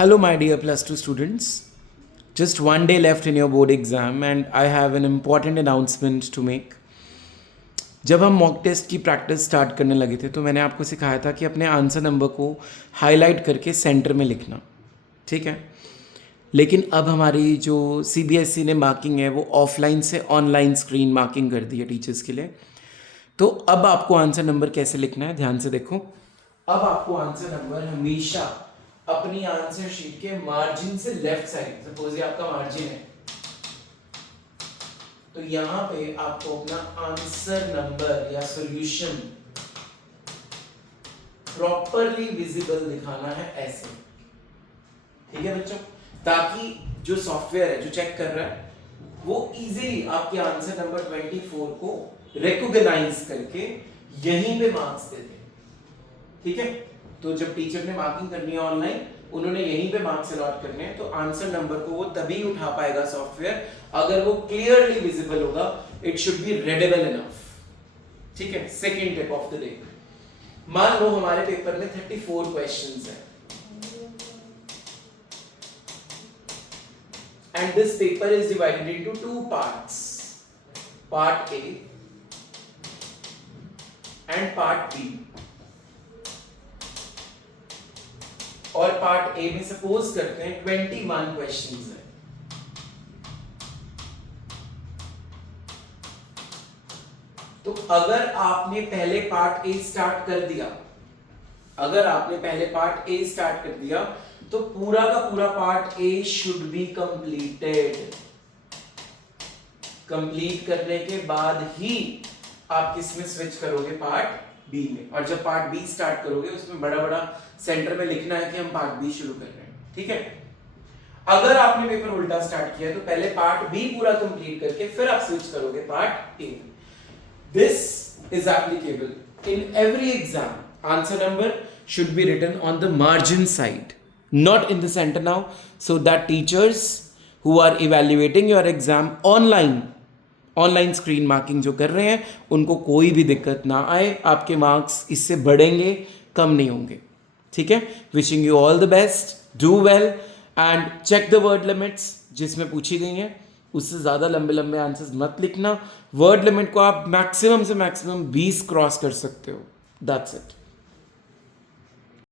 Hello, my dear plus 2 students. Just one day left in your board exam, and I have an important announcement to make. जब हम mock test की practice start करने लगे थे तो मैंने आपको सिखाया था कि अपने आंसर नंबर को हाईलाइट करके सेंटर में लिखना, ठीक है। लेकिन अब हमारी जो CBSE ने मार्किंग है वो ऑफलाइन से ऑनलाइन स्क्रीन मार्किंग कर दी है टीचर्स के लिए। तो अब आपको आंसर नंबर कैसे लिखना है, ध्यान से देखो। अब आपको आंसर नंबर हमेशा अपनी आंसर शीट के मार्जिन से लेफ्ट साइड, सपोज ये आपका मार्जिन है, तो यहां पे आपको अपना आंसर नंबर या सॉल्यूशन प्रॉपरली विजिबल दिखाना है ऐसे, ठीक है बच्चों, ताकि जो सॉफ्टवेयर है जो चेक कर रहा है वो इजीली आपके आंसर नंबर 24 को रिकॉग्नाइज करके यहीं पे मार्क्स दे दे, ठीक है। तो जब टीचर ने मार्किंग करनी है ऑनलाइन, उन्होंने यहीं पे मार्क्स अलॉट करने हैं, तो आंसर नंबर को वो तभी उठा पाएगा सॉफ्टवेयर अगर वो क्लियरली विजिबल होगा। It should be readable enough, ठीक है। Second tip of the day, मान लो हमारे पेपर में 34 क्वेश्चंस हैं and this paper is divided into two parts, part A and part B। और पार्ट ए में सपोज करते हैं 21 क्वेश्चंस हैं। तो अगर आपने पहले पार्ट ए स्टार्ट कर दिया, तो पूरा का पूरा part A should be completed. Complete करने के बाद ही आप किसमें स्विच करोगे, पार्ट बी में। और जब पार्ट बी स्टार्ट करोगे उसमें बड़ा बड़ा सेंटर में लिखना है कि हम पार्ट बी शुरू कर रहे हैं, ठीक है। अगर आपने पेपर उल्टा स्टार्ट किया तो पहले पार्ट बी पूरा कंप्लीट करके फिर आप स्विच करोगे part A. This is applicable in every exam. Answer number should be written on the margin side, not in the center now, so that teachers who are evaluating your exam online screen marking जो कर रहे हैं उनको कोई भी दिक्कत ना आए, आपके मार्क्स इससे बढ़ेंगे, कम नहीं होंगे, ठीक है। Wishing you all the best, do well and check the word limits जिसमें पूछी गई हैं। उससे ज़्यादा लंबे लंबे आंसर्स मत लिखना। वर्ड लिमिट को आप मैक्सिमम से मैक्सिमम 20 क्रॉस कर सकते हो, दैट्स इट।